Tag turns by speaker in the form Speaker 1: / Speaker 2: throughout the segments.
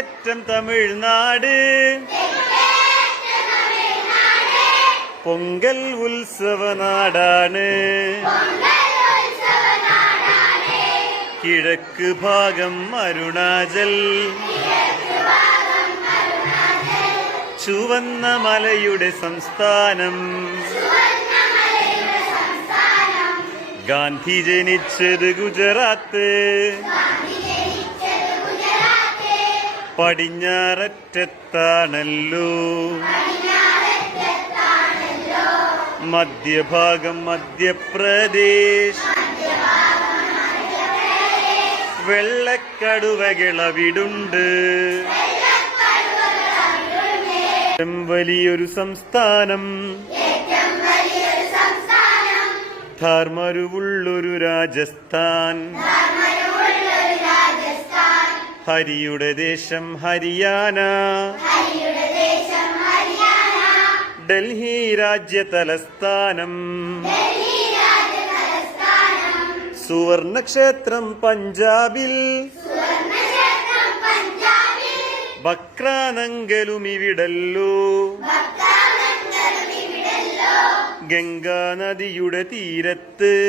Speaker 1: തെക്കേറ്റം തമിഴ്നാട്. പൊങ്കൽ ഉത്സവ നാടാണ് കിഴക്ക് ഭാഗം അരുണാചൽ. ചുവന്ന മലയുടെ സംസ്ഥാനം. ഗാന്ധി ജനിച്ചത് ഗുജറാത്ത്. പടിഞ്ഞാററ്റത്താണല്ലോ. മധ്യഭാഗം മധ്യപ്രദേശ്. വെള്ളക്കടുവകിളവിടുണ്ട്. വലിയൊരു സംസ്ഥാനം. ധർമ്മരുവുള്ളൊരു രാജസ്ഥാൻ. ഹരിയുടെ ദേശം ഹരിയാന. ഡൽഹി രാജ്യ തലസ്ഥാനം. സുവർണക്ഷേത്രം പഞ്ചാബിൽ. ബക്രാനങ്കലും ഇവിടല്ലോ. ഗംഗാ നദിയുടെ തീരത്ത്.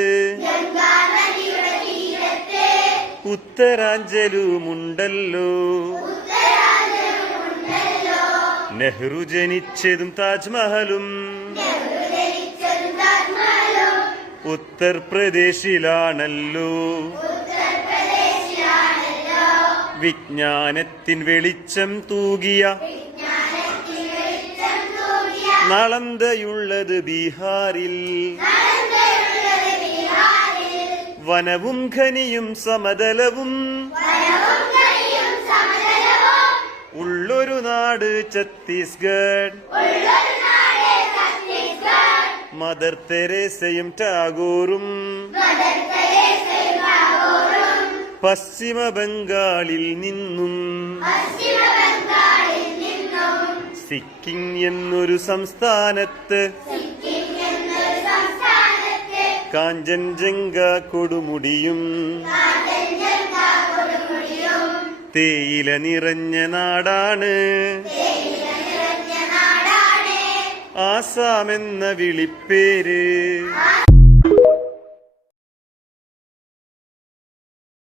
Speaker 1: ഉത്തരാഞ്ചലുമുണ്ടല്ലോ നെഹ്റു ജനിച്ചതും താജ്മഹലും. ഉത്തർപ്രദേശിലാണല്ലോ. വിജ്ഞാനത്തിൻ വെളിച്ചം തൂകിയ. നളന്തയുള്ളത് ബീഹാറിൽ. വനവും ഖനിയും സമതലവും ഉള്ളൊരു നാട് ഛത്തീസ്ഗഡ്. മദർ തെരേസയും ടാഗോറും പശ്ചിമ ബംഗാളിൽ നിന്നും സിക്കിം എന്നൊരു സംസ്ഥാനത്ത് കാഞ്ചൻജംഗ കൊടുമുടിയും. തേയില നിറഞ്ഞ നാടാണ്. ആസാമെന്ന വിളിപ്പേര്.